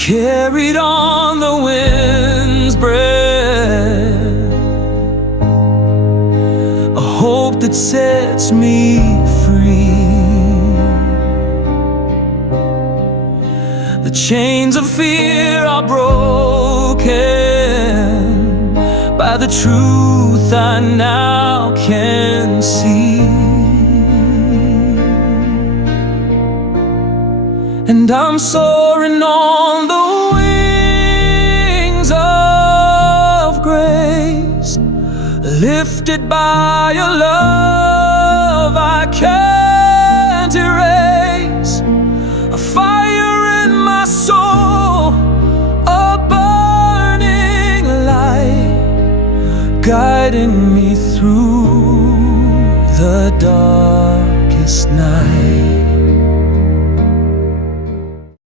carried on the wind's breath, a hope that sets me free. The chains of fear are broken by the truth I now can see. And I'm soaring on the wings of grace, lifted by your love I can't erase. A fire in my soul, a burning light, guiding me through the darkest night.